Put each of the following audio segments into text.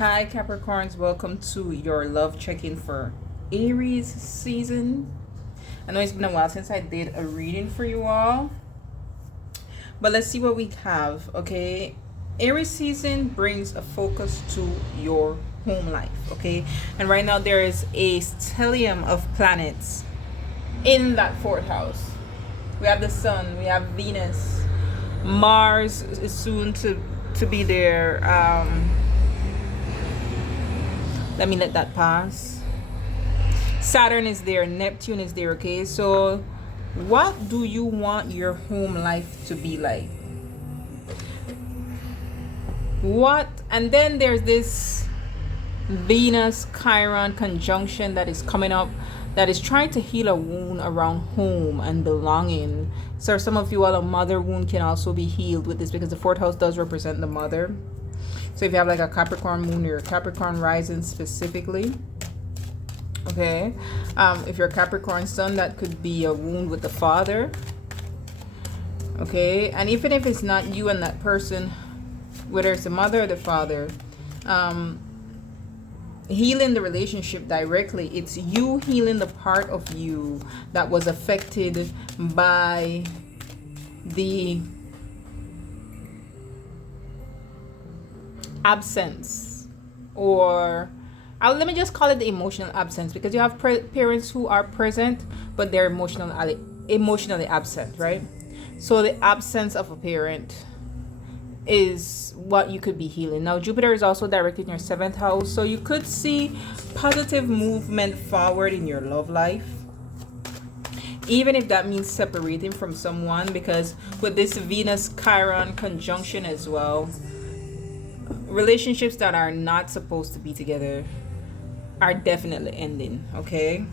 Hi Capricorns, welcome to your love check-in for Aries season. I know it's been a while since I did a reading for you all, but let's see what we have. Okay, Aries season brings a focus to your home life. Okay, and right now there is a stellium of planets in that fourth house. We have the sun, we have Venus, Mars is soon to be there. Let me let that pass. Saturn is there, Neptune is there. Okay, so what do you want your home life to be like? What? And then there's this Venus Chiron conjunction that is coming up, that is trying to heal a wound around home and belonging. So some of you all, a mother wound can also be healed with this, because the fourth house does represent the mother. So if you have like a Capricorn moon or a Capricorn rising specifically, okay, if you're a Capricorn sun, that could be a wound with the father. Okay, and even if it's not you and that person, whether it's the mother or the father, healing the relationship directly, it's you healing the part of you that was affected by the absence, or let me just call it the emotional absence, because you have parents who are present but they're emotionally absent, right? So the absence of a parent is what you could be healing. Now Jupiter is also directed in your seventh house, so you could see positive movement forward in your love life, even if that means separating from someone, because with this Venus Chiron conjunction as well, relationships that are not supposed to be together are definitely ending. Okay,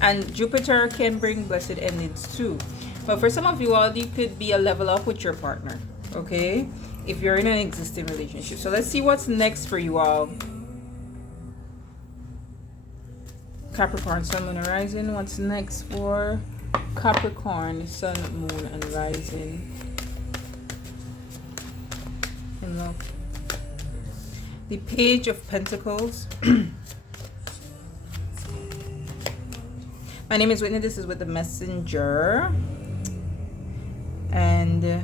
and Jupiter can bring blessed endings too. But for some of you all, you could be a level up with your partner, okay, if you're in an existing relationship. So let's see what's next for you all. Capricorn sun, moon, and rising. What's next for Capricorn sun, moon, and rising in love? The Page of Pentacles. My name is Whitney. This is with the Messenger. And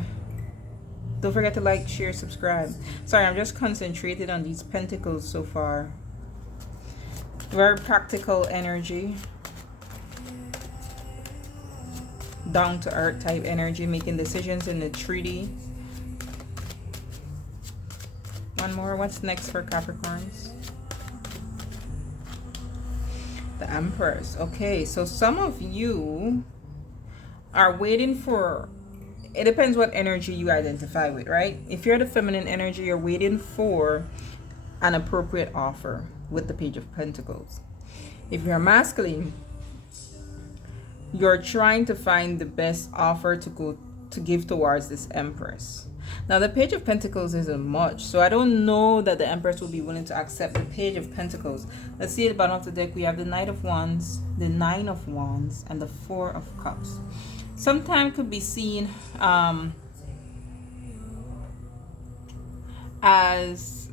don't forget to like, share, subscribe. Sorry, I'm just concentrated on these pentacles so far. Very practical energy. Down to earth type energy, making decisions in the treaty. One more. What's next for Capricorns? The Empress. Okay, so some of you are waiting for, it depends what energy you identify with, right? If you're the feminine energy, you're waiting for an appropriate offer with the Page of Pentacles. If you're masculine, you're trying to find the best offer to give towards this Empress. Now the Page of Pentacles isn't much, so I don't know that the Empress will be willing to accept the Page of Pentacles. Let's see at the bottom of the deck. We have the Knight of Wands, the Nine of Wands, and the Four of Cups. Sometimes could be seen as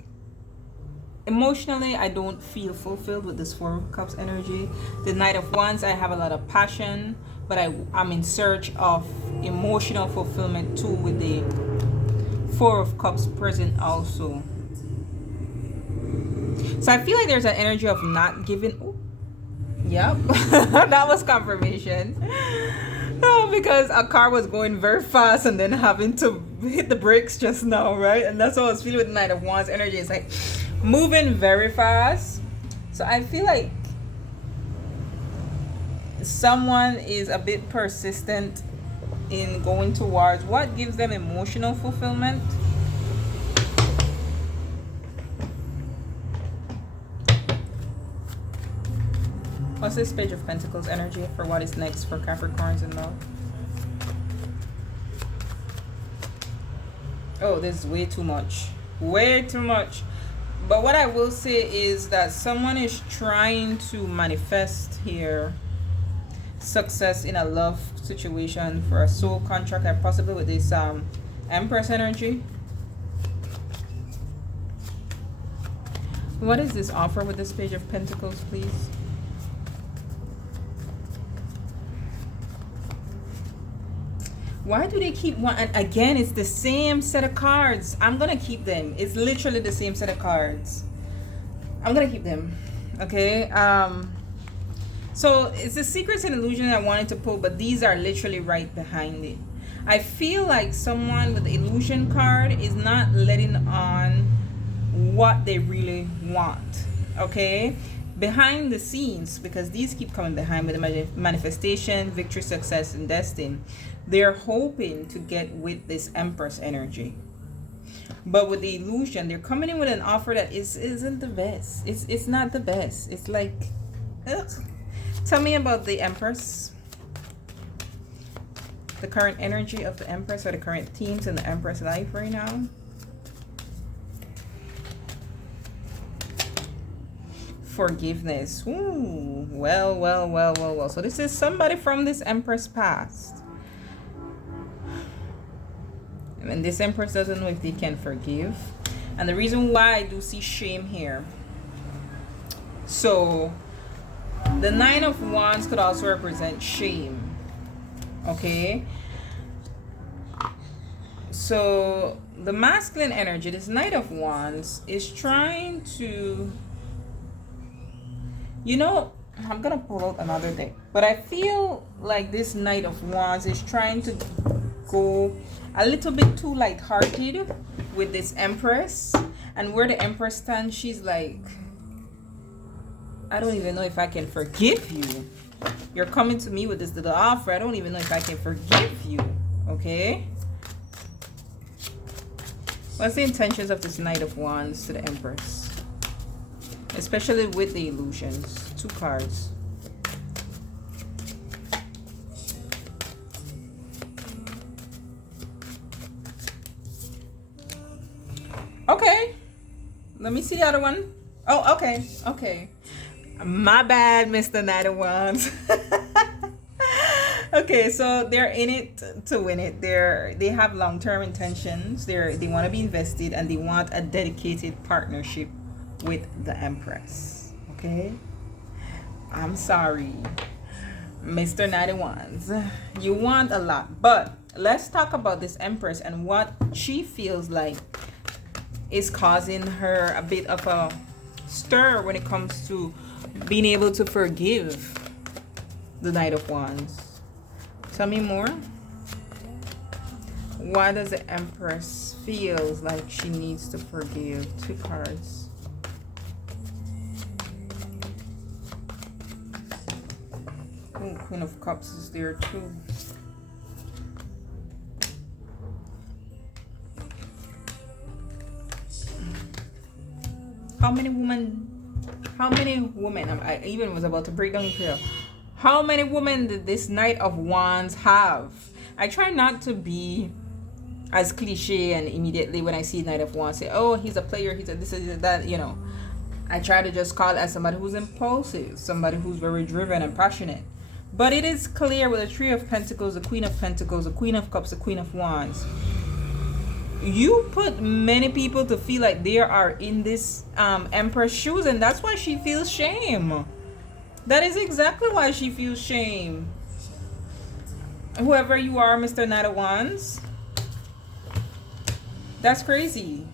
emotionally, I don't feel fulfilled with this Four of Cups energy. The Knight of Wands, I have a lot of passion, but I'm in search of emotional fulfillment too, with the Four of Cups present also. So I feel like there's an energy of not giving. Ooh, yep. That was confirmation. Because a car was going very fast and then having to hit the brakes just now, right? And that's what I was feeling with the Knight of Wands energy. It's like moving very fast. So I feel like someone is a bit persistent in going towards what gives them emotional fulfillment. What's this Page of Pentacles energy for what is next for Capricorns in love? Oh, this is way too much. Way too much. But what I will say is that someone is trying to manifest here success in a love situation for a soul contract, and possibly with this Empress energy. What is this offer with this Page of Pentacles, please? Why do they keep one? And again, it's the same set of cards. I'm gonna keep them. It's literally the same set of cards. I'm gonna keep them. Okay. So it's the secrets and illusion I wanted to pull, but these are literally right behind it. I feel like someone with the illusion card is not letting on what they really want. Okay. Behind the scenes, because these keep coming behind with the manifestation, victory, success, and destiny. They're hoping to get with this Empress energy. But with the illusion, they're coming in with an offer that isn't the best. It's not the best. It's like, ugh. Tell me about the Empress. The current energy of the Empress, or the current themes in the Empress life right now. Forgiveness. Ooh, well. So this is somebody from this Empress past. And this Empress doesn't know if they can forgive. And the reason why I do see shame here. So the Nine of Wands could also represent shame. Okay. So the masculine energy, this Knight of Wands, is trying to, you know, I'm gonna pull out another deck, but I feel like this Knight of Wands is trying to go a little bit too lighthearted with this Empress. And where the Empress stands, she's like, I don't even know if I can forgive you. You're coming to me with this little offer. I don't even know if I can forgive you. Okay. What's the intentions of this Knight of Wands to the Empress? Especially with the illusions. 2 cards. Okay. Let me see the other one. Oh, okay. Okay. My bad, Mr. Knight of Wands. Okay, so they're in it to win it. They have long-term intentions. They want to be invested, and they want a dedicated partnership with the Empress. Okay? I'm sorry, Mr. Knight of Wands. You want a lot, but let's talk about this Empress and what she feels like is causing her a bit of a stir when it comes to being able to forgive the Knight of Wands. Tell me more. Why does the Empress feels like she needs to forgive? 2 cards. Ooh, Queen of Cups is there too. How many women, I even was about to break down here. How many women did this Knight of Wands have? I try not to be as cliche and immediately when I see Knight of Wands say, oh, he's a player, he's a this, is that, you know. I try to just call it as somebody who's impulsive, somebody who's very driven and passionate. But it is clear with the Three of Pentacles, the Queen of Pentacles, the Queen of Cups, the Queen of Wands. You put many people to feel like they are in this Empress shoes, and that's why she feels shame. That is exactly why she feels shame. Whoever you are, Mr. Knight of Wands, that's crazy.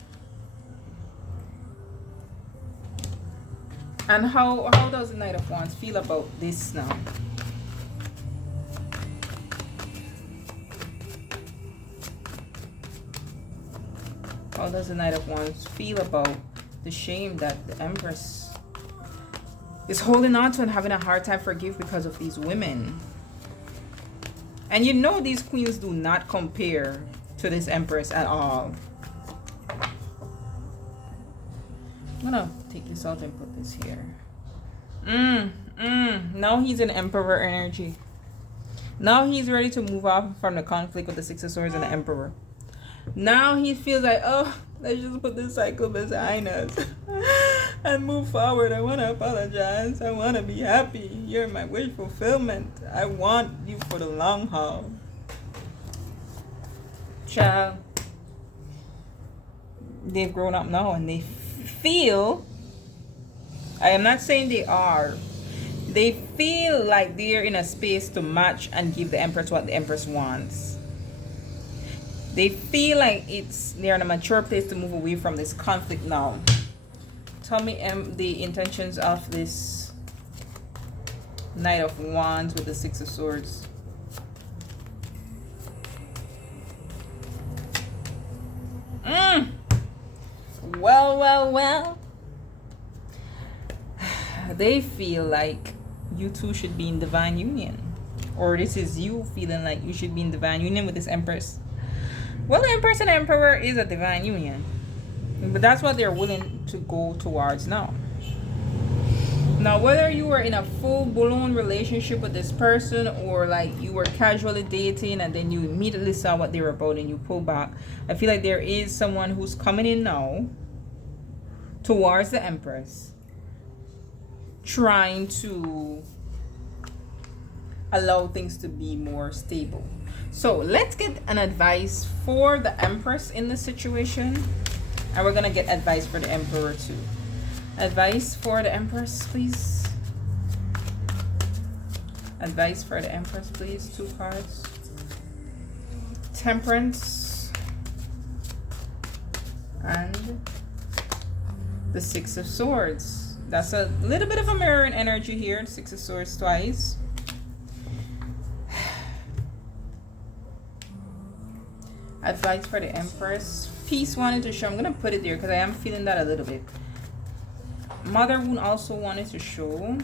And how does the Knight of Wands feel about this now? How does the Knight of Wands feel about the shame that the Empress is holding on to and having a hard time forgive because of these women? And you know these queens do not compare to this Empress at all. I'm gonna take this out and put this here. Now he's in Emperor energy. Now he's ready to move off from the conflict with the Six of Swords and the Emperor. Now he feels like, oh, let's just put this cycle behind us and move forward. I want to apologize. I want to be happy. You're my wish fulfillment. I want you for the long haul. Child, they've grown up now and they feel I am not saying they are. They feel like they're in a space to match and give the Empress what the Empress wants. They feel like they're in a mature place to move away from this conflict now. Tell me the intentions of this Knight of Wands with the Six of Swords. Well. They feel like you two should be in divine union. Or this is you feeling like you should be in divine union with this Empress. Well, the Empress and Emperor is a divine union. But that's what they're willing to go towards now. Now, whether you were in a full-blown relationship with this person or like you were casually dating and then you immediately saw what they were about and you pull back, I feel like there is someone who's coming in now towards the Empress, trying to allow things to be more stable. So let's get an advice for the Empress in this situation, and we're gonna get advice for the Emperor too. Advice for the Empress, please. Advice for the Empress, please. 2 cards. Temperance and the Six of Swords. That's a little bit of a mirroring energy here. 6 of Swords twice. Advice for the Empress. Peace wanted to show. I'm going to put it there because I am feeling that a little bit. Mother wound also wanted to show.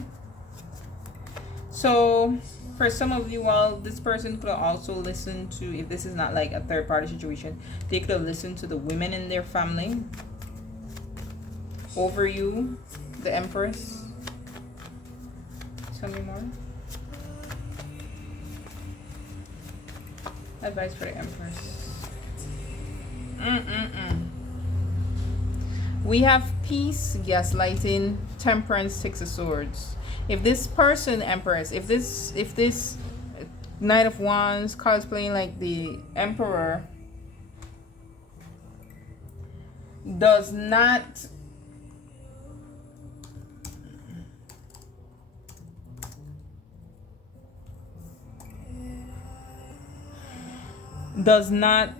So for some of you, well, this person could also listen to, if this is not like a third party situation, they could have listened to the women in their family over you, the Empress. Tell me more. Advice for the Empress. We have peace, gaslighting, temperance, 6 of Swords. If this person, Empress, if this Knight of Wands cosplaying like the Emperor does not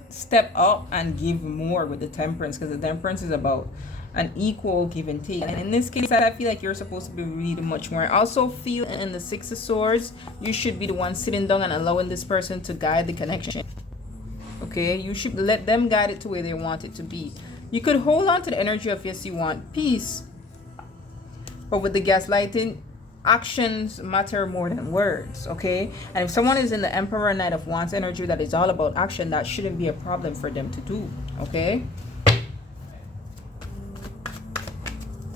step up and give more with the Temperance, because the Temperance is about an equal give and take, and in this case I feel like you're supposed to be reading much more. I also feel in the 6 of Swords you should be the one sitting down and allowing this person to guide the connection. Okay, you should let them guide it to where they want it to be. You could hold on to the energy of, yes, you want peace, but with the gaslighting, actions matter more than words. Okay, and if someone is in the Emperor Knight of Wands energy that is all about action, that shouldn't be a problem for them to do. Okay,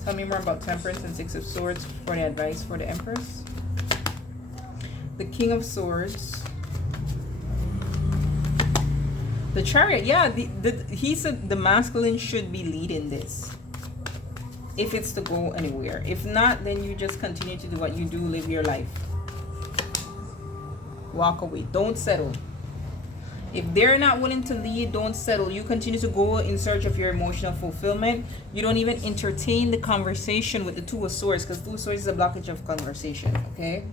tell me more about Temperance and 6 of Swords for the advice for the Empress. The King of Swords, the Chariot. Yeah, he said the masculine should be leading this if it's to go anywhere. If not, then you just continue to do what you do, live your life, walk away, don't settle. If they're not willing to lead, don't settle. You continue to go in search of your emotional fulfillment. You don't even entertain the conversation with the 2 of Swords, because 2 of Swords is a blockage of conversation. Okay,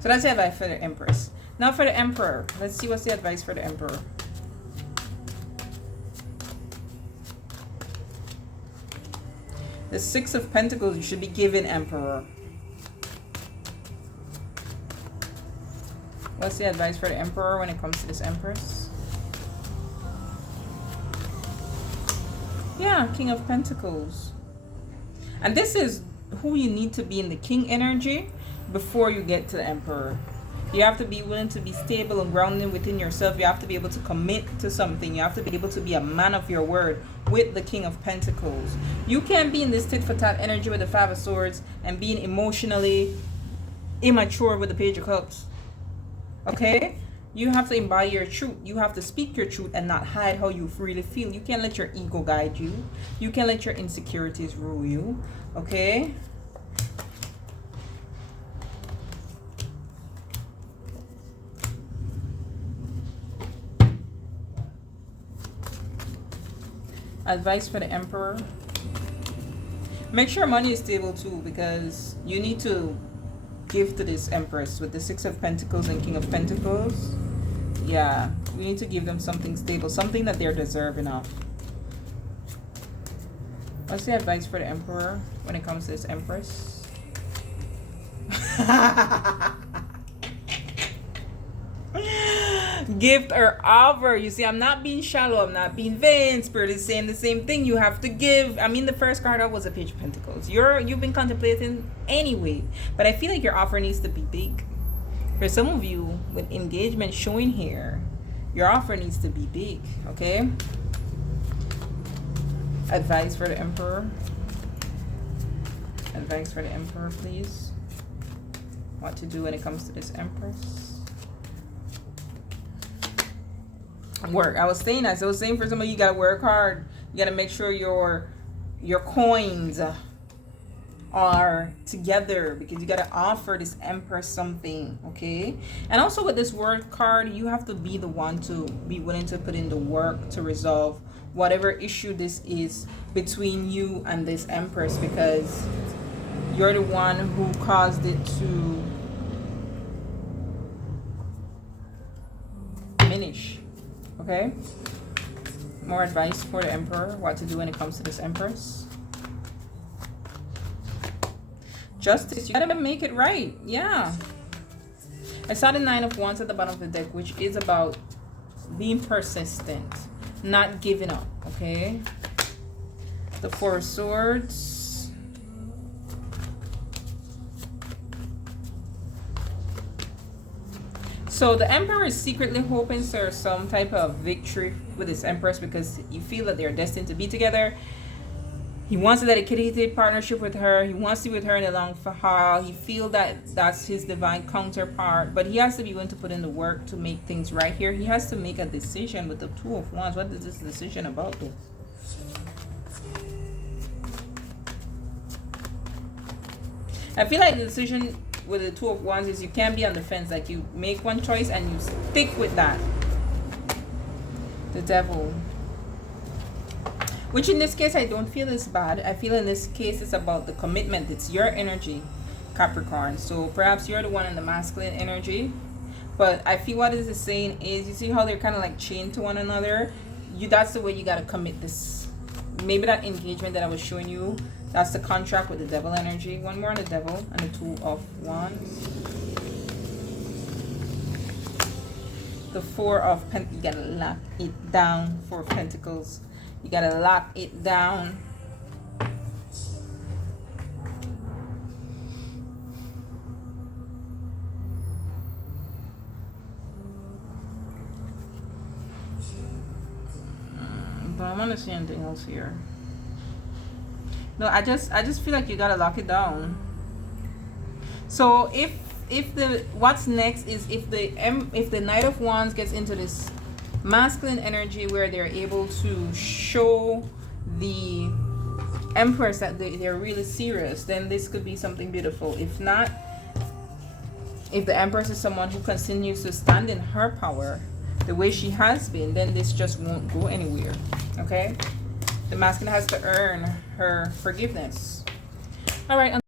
so that's the advice for the Empress. Now for the Emperor, let's see what's the advice for the Emperor. The 6 of Pentacles, you should be given Emperor. What's the advice for the Emperor when it comes to this Empress? Yeah, King of Pentacles. And this is who you need to be in the King energy before you get to the Emperor. You have to be willing to be stable and grounded within yourself. You have to be able to commit to something. You have to be able to be a man of your word with the King of Pentacles. You can't be in this tit for tat energy with the 5 of Swords and being emotionally immature with the Page of Cups. Okay? You have to embody your truth. You have to speak your truth and not hide how you really feel. You can't let your ego guide you. You can't let your insecurities rule you. Okay? Advice for the Emperor. Make sure money is stable too, because you need to give to this Empress with the Six of Pentacles and King of Pentacles. Yeah, you need to give them something stable, something that they're deserving of. What's the advice for the Emperor when it comes to this Empress? Gift or offer. You see, I'm not being shallow, I'm not being vain. Spirit is saying the same thing. You have to give. I mean, the first card up was a Page of Pentacles. You've been contemplating anyway, but I feel like your offer needs to be big. For some of you with engagement showing here, your offer needs to be big. Okay, advice for the Emperor. Advice for the Emperor, please. What to do when it comes to this Empress. Work. I was saying for some of you, you gotta work hard. You gotta make sure your coins are together, because you gotta offer this Empress something. Okay, and also with this Work card, you have to be the one to be willing to put in the work to resolve whatever issue this is between you and this Empress, because you're the one who caused it to diminish. Okay, more advice for the Emperor, what to do when it comes to this Empress. Justice, you gotta make it right. Yeah, I saw the Nine of Wands at the bottom of the deck, which is about being persistent, not giving up. Okay, the Four of Swords. So the Emperor is secretly hoping for some type of victory with his Empress, because you feel that they're destined to be together. He wants a dedicated partnership with her. He wants to be with her in the long haul. He feels that that's his divine counterpart, but he has to be willing to put in the work to make things right here. He has to make a decision with the Two of Wands. What is this decision about this? I feel like the decision with the Two of Wands is you can't be on the fence. Like, you make one choice and you stick with that. The Devil, which in this case I don't feel is bad. I feel in this case it's about the commitment. It's your energy, Capricorn. So perhaps you're the one in the masculine energy, but I feel what this is saying is, you see how they're kind of like chained to one another. That's the way you got to commit this. Maybe that engagement that I was showing you, that's the contract with the Devil energy. One more on the Devil and the Two of Wands. The Four of Pentacles. You gotta lock it down. Four of Pentacles. You gotta lock it down. But I want to see anything else here. No, I just feel like you gotta lock it down. So if the what's next is if the Knight of Wands gets into this masculine energy where they're able to show the Empress that they're really serious, then this could be something beautiful. If not, if the Empress is someone who continues to stand in her power the way she has been, then this just won't go anywhere. Okay, the masculine has to earn her forgiveness. All right.